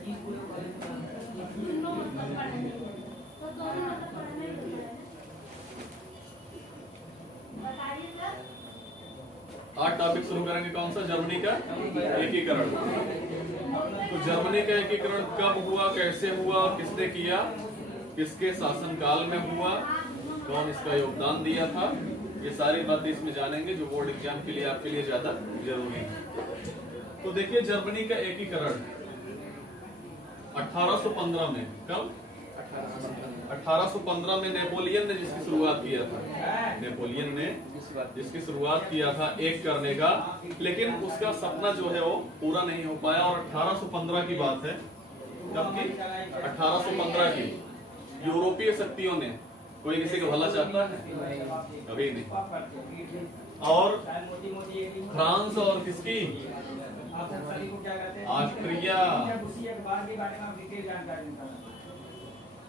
आज टॉपिक शुरू करेंगे कौन सा? जर्मनी का एकीकरण। तो जर्मनी का एकीकरण कब हुआ, कैसे हुआ, किसने किया, किसके शासनकाल में हुआ, कौन इसका योगदान दिया था, ये सारी बातें इसमें जानेंगे जो बोर्ड एग्जाम के लिए आपके लिए ज्यादा जरूरी है। तो देखिए जर्मनी का एकीकरण 1815 में, कब? 1815 में नेपोलियन ने जिसकी शुरुआत किया था, नेपोलियन ने जिसकी शुरुआत किया था एक करने का, लेकिन उसका सपना जो है वो पूरा नहीं हो पाया। और 1815 की बात है, कब की? 1815 की। यूरोपीय शक्तियों ने, कोई किसी का भला चाहता है? कभी नहीं। और फ्रांस और किसकी? ऑस्ट्रिया।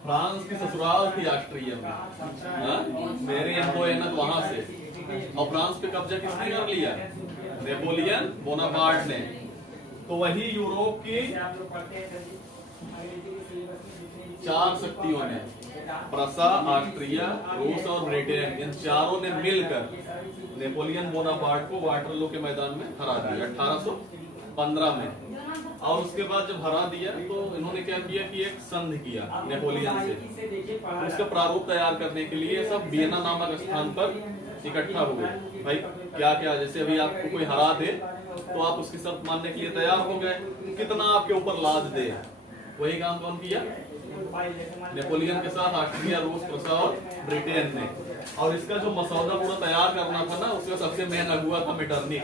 फ्रांस की ससुराल थी ऑस्ट्रिया में, मेरे एंटोइनस वहां से। और फ्रांस पे कब्जा किसने कर लिया? नेपोलियन बोनापार्ट ने। तो वही यूरोप की 4 शक्तियों ने, प्रसा, ऑस्ट्रिया, रूस और ब्रिटेन, इन चारों ने मिलकर नेपोलियन बोनापार्ट को वाटरलू के मैदान में हरा दिया 1815 में। और उसके बाद जब हरा दिया तो इन्होंने क्या किया कि एक संधि किया नेपोलियन से। उसका प्रारूप तैयार करने के लिए सब वियना नामक स्थान पर इकट्ठा हुए। भाई क्या क्या, जैसे अभी आपको कोई हरा दे तो आप उसकी शर्त मानने के लिए तैयार हो गए, कितना आपके ऊपर लाद दे। वही काम कौन किया? नेपोलियन के साथ ऑस्ट्रिया, रूस, प्रसा और ब्रिटेन ने। और इसका जो मसौदा पूरा तैयार करना था ना, उसका सबसे मेन अगुआ था मेटरनिक।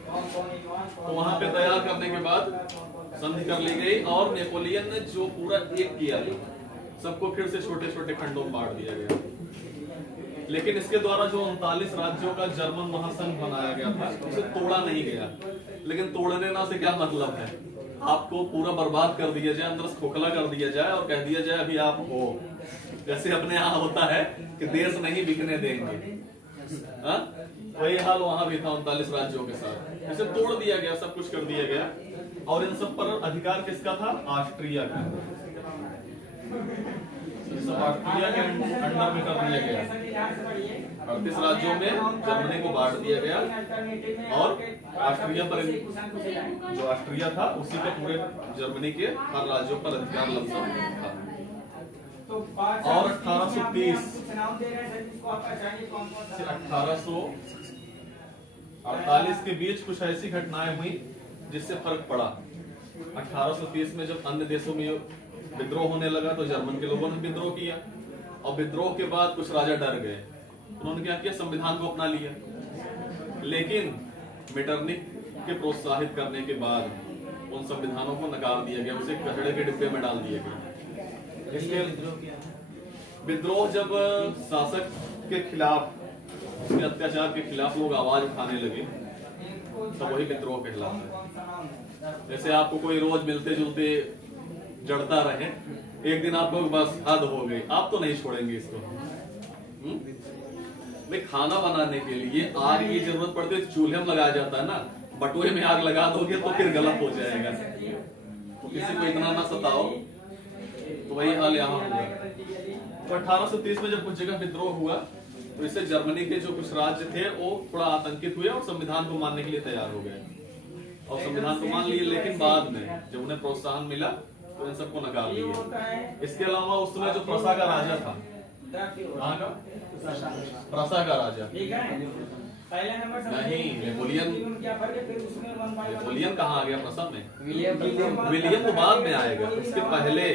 तो वहां पे तैयार करने के बाद संधि कर ली गई और नेपोलियन ने जो पूरा एक किया, सबको फिर से छोटे छोटे खंडों में बांट दिया गया। लेकिन इसके द्वारा जो 39 राज्यों का जर्मन महासंघ बनाया गया था, उसे तोड़ा नहीं गया। लेकिन तोड़ने ना से क्या मतलब है? आपको पूरा बर्बाद कर दिया जाए, अंदर से खोखला कर दिया जाए और कह दिया जाए अभी आप हो। जैसे अपने यहाँ होता है कि देश नहीं बिकने देंगे, वही हाल वहां भी था 39 राज्यों के साथ। इसे तोड़ दिया गया, सब कुछ कर दिया गया। और इन सब पर अधिकार किसका था? ऑस्ट्रिया का। सब ऑस्ट्रिया के अंडर में कर दिया गया। 38 राज्यों में जर्मनी को बांट दिया गया और ऑस्ट्रिया पर, जो ऑस्ट्रिया था उसी का पूरे जर्मनी के हर राज्यों पर अधिकार लमसम था। और 1830 से 1848 के बीच कुछ ऐसी घटनाएं हुई जिससे फर्क पड़ा। 1830 में जब अन्य देशों में विद्रोह होने लगा तो जर्मन के लोगों ने विद्रोह किया। और विद्रोह के बाद कुछ राजा डर गए, उन्होंने क्या किया? संविधान को अपना लिया। लेकिन मेटरनिक के प्रोत्साहित करने के बाद उन संविधानों को नकार दिया गया, उसे कचड़े के डिब्बे में डाल दिया गया। इसलिए विद्रोह जब शासक के खिलाफ, उसके अत्याचार के खिलाफ लोग आवाज उठाने लगे तो वही विद्रोह कहलाता है। जैसे आपको कोई रोज मिलते जुलते जड़ता रहे, एक दिन आप लोग बस हद हो गई, आप तो नहीं छोड़ेंगे इसको। भाई खाना बनाने के लिए आग की जरूरत पड़ती है, चूल्हे में लगाया जाता है ना, बटुए में आग लगा दोगे तो फिर गलत हो जाएगा। तो किसी को इतना ना सताओ। तो वही हाल यहाँ हुआ। तो 1830 में जब कुछ जगह विद्रोह हुआ तो इससे जर्मनी के जो कुछ राज्य थे वो थोड़ा आतंकित हुए और संविधान को मानने के लिए तैयार हो गए और संविधान को मान लिए। लेकिन बाद में जब उन्हें प्रोत्साहन मिला तो इन सबको नकार दिया। इसके अलावा उस समय जो प्रसा का राजा था, कहाँ का? प्रसा का राजा नहीं, नेपोलियन कहाँ आ गया प्रसा में? विलियम तो बाद में आएगा, उसके पहले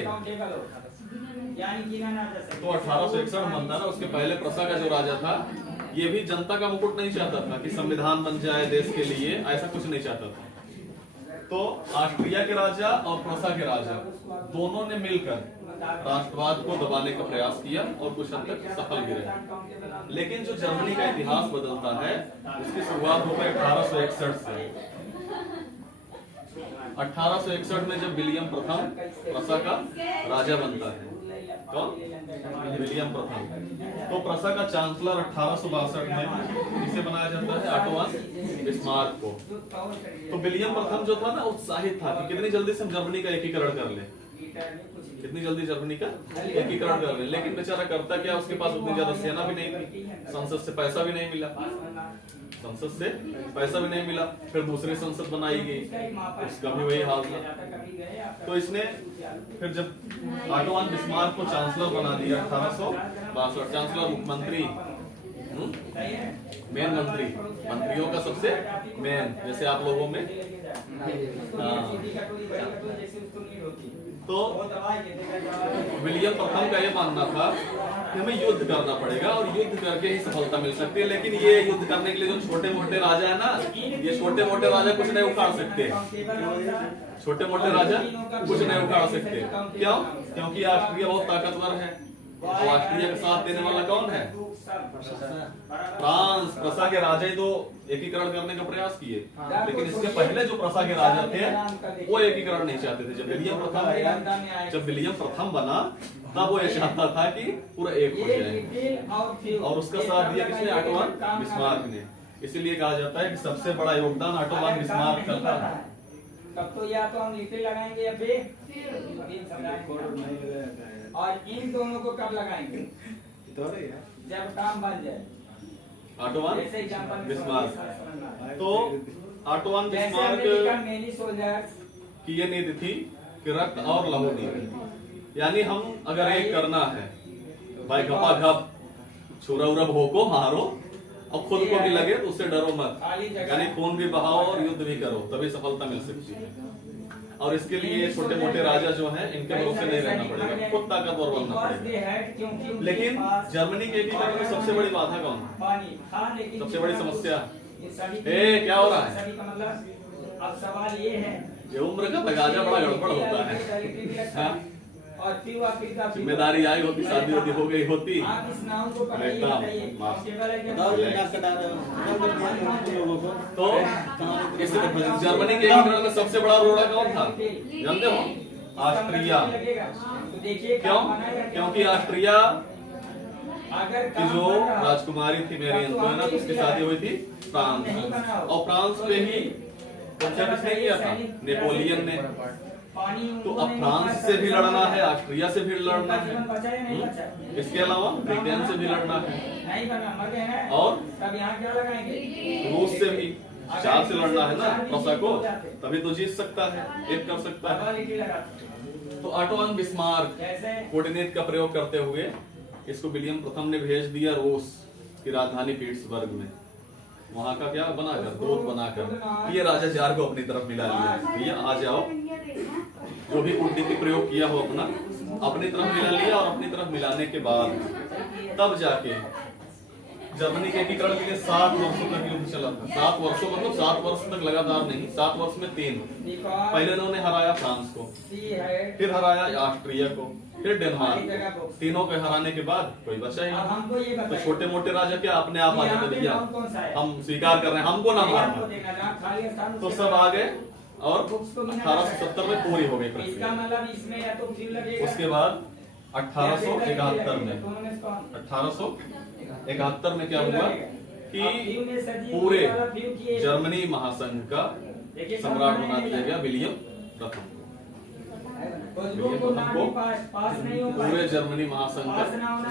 तो 1861 बनता ना, उसके पहले प्रसा का जो राजा था ये भी जनता का मुकुट नहीं चाहता था कि संविधान बन जाए देश के लिए, ऐसा कुछ नहीं चाहता था। तो ऑस्ट्रिया के राजा और प्रसा के राजा दोनों ने मिलकर राष्ट्रवाद को दबाने का प्रयास किया और कुछ हद तक सफल भी रहे। लेकिन जो जर्मनी का इतिहास बदलता है उसकी शुरुआत हो गई 1861 से। 1861 में जब विलियम प्रथम प्रसा का राजा बनता है, कौन? विलियम प्रथम। तो प्रसा का चांसलर 1862 में इसे बनाया जाता है ऑटोवन बिस्मार्क को। तो विलियम प्रथम जो था ना उत्साहित था कि कितनी जल्दी से हम जर्मनी का एकीकरण कर लें, कितनी जल्दी जर्मनी का एकीकरण कर लें। लेकिन बेचारा करता क्या, उसके पास उतनी ज्यादा सेना भी नहीं थी, संसद से पैसा भी नहीं मिला, संसद से पैसा भी नहीं मिला। फिर दूसरी संसद बनाई गई, उसका भी वही हाल था। तो इसने फिर जब ऑटोवान बिस्मार्क को चांसलर बना दिया 1862, चांसलर मुख्यमंत्री, मेन मंत्री, मंत्रियों का सबसे मेन, जैसे आप लोगों में तो विलियम प्रथम का ये मानना था कि हमें युद्ध करना पड़ेगा और युद्ध करके ही सफलता मिल सकती है। लेकिन ये युद्ध करने के लिए जो छोटे मोटे राजा है ना, ये छोटे मोटे राजा कुछ नहीं उखाड़ सकते, छोटे मोटे राजा कुछ नहीं उखाड़ सकते। क्यों? क्योंकि ऑस्ट्रिया बहुत ताकतवर है। तो ऑस्ट्रिया का साथ देने वाला कौन है? फ्रांस। प्रसा के राजा ही तो एकीकरण करने का प्रयास किए, लेकिन इसके पहले जो प्रसा के राजा थे वो एकीकरण नहीं चाहते थे। जब विलियम प्रथम बना तब वो ये चाहता था कि पूरा एक हो जाए, और उसका साथ दिया किसने? ऑटोवान बिस्मार्क ने। इसीलिए कहा जाता है कि सबसे बड़ा योगदान ऑटोवान बिस्मार्क का था। तब तो या तो हम नीचे लगाएंगे या फिर और इन दोनों को कब लगाएंगे? जब काम बन जाए। Otto von Bismarck. तो ऑटोवान बिस्मार्क की ये नीति थी कि रक्त और लहू नीति, यानी हम अगर एक करना है भाई गपागप छुरा उरा भोको मारो और खुद को भी लगे तो उससे डरो मत, यानी खून भी बहाओ और युद्ध भी करो, तभी सफलता मिल सकती है। और इसके लिए छोटे मोटे राजा जो हैं इनके भरोसे नहीं रहना पड़ेगा, खुद ताकतवर बनना पड़ेगा। लेकिन जर्मनी के एकीकरण में सबसे बड़ी बाधा कौन है? सबसे बड़ी समस्या क्या हो रहा है? अब सवाल ये है, ये उम्र का तगाजा बड़ा गड़बड़ होता है। जिम्मेदारी आई होती, शादी होती हो गई होती, तो इस जर्मनी के एकीकरण में सबसे बड़ा रोड़ा कौन था जानते हो? ऑस्ट्रिया। क्यों? क्योंकि ऑस्ट्रिया की जो राजकुमारी थी मेरी एंटोइना, उसकी शादी हुई थी फ्रांस, और फ्रांस पे ही कब्जा किसने किया था? नेपोलियन ने। तो अब फ्रांस से भी लड़ना है, ऑस्ट्रिया से भी लड़ना है, इसके अलावा ब्रिटेन से भी लड़ना है, और रूस से भी, चार से लड़ना है ना प्रसा को, तभी तो जीत सकता है, एक कर सकता है। तो ऑटोवान बिस्मार्क कोऑर्डिनेट का प्रयोग करते हुए इसको विलियम प्रथम ने भेज दिया रूस की राजधानी पीट्सबर्ग में। वहां का क्या बनाकर, दूत बनाकर ये राजा जार को अपनी तरफ मिला लिया, भैया आ जाओ, जो भी कूटनीति प्रयोग किया हो अपनी तरफ मिला लिया। और अपनी तरफ मिलाने के बाद तब जाके जर्मनी के एकीकरण के लिए 7 वर्षों तक युद्ध चला था। 7 वर्षों मतलब 7 वर्ष तक लगातार नहीं, 7 वर्ष में 3। पहले उन्होंने हराया फ्रांस को, फिर हराया ऑस्ट्रिया को, फिर डेनमार्क। तीनों को हराने के बाद कोई बचा ही नहीं। तो छोटे मोटे राजा क्या अपने आप आ जाते, भैया हम स्वीकार कर रहे हैं, हमको ना मारना, तो सब आ गए और 1870 में पूरी हो गई प्रक्रिया। उसके बाद 1871 में क्या हुआ कि पूरे जर्मनी महासंघ का सम्राट बना दिया गया विलियम प्रथम। विलियम प्रथम को पूरे जर्मनी महासंघ का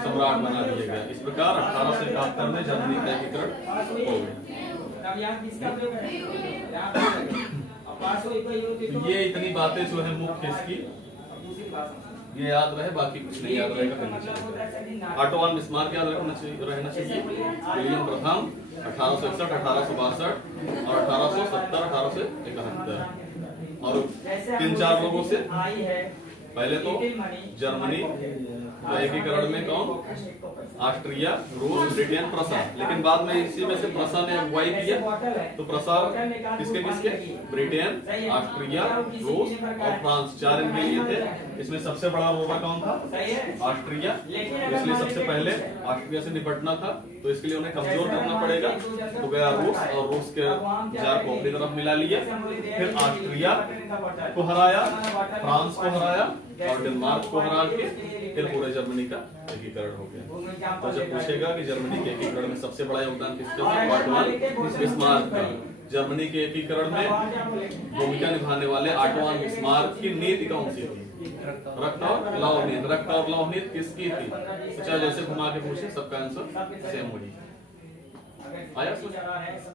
सम्राट बना दिया गया। इस प्रकार 1871 में जर्मनी का एकीकरण हो गया। ये इतनी बातें जो है मुख्य इसकी ये याद रहे, बाकी कुछ नहीं याद रहेगा करना चाहिए। ऑटोवान बिस्मार्क याद रहना चाहिए। विलियम प्रथम 1861, 1862 और 1870, 1871 और 3-4 लोगों से। पहले तो जर्मनी का एकीकरण में कौन? ऑस्ट्रिया, रूस, ब्रिटेन, प्रसा। लेकिन बाद में इसी में से प्रसा ने अगुवाई किया। तो प्रसा किसके किसके? ब्रिटेन, ऑस्ट्रिया, रूस और फ्रांस, 4 इनके लिए थे। इसमें सबसे बड़ा रोड़ा कौन था? ऑस्ट्रिया। इसलिए सबसे पहले ऑस्ट्रिया से निपटना था, तो इसके लिए उन्हें कमजोर करना पड़ेगा। तो गया रूस, और रूस के जार को अपनी तरफ मिला लिया। फिर ऑस्ट्रिया को हराया, फ्रांस को हराया और डेनमार्क को हरा के फिर पूरे जर्मनी का एकीकरण हो गया। तो जब पूछेगा कि जर्मनी के एकीकरण में सबसे बड़ा योगदान किसका था? ऑटोवान बिस्मार्क का। जर्मनी के एकीकरण में भूमिका निभाने वाले ऑटो ऑन बिस्मार्क की नीति कौन सी थी? रक्तौर लाव नीति किसकी थी? तो चाहे जैसे घुमा के पूछे, सबका आंसर सेम वही आया।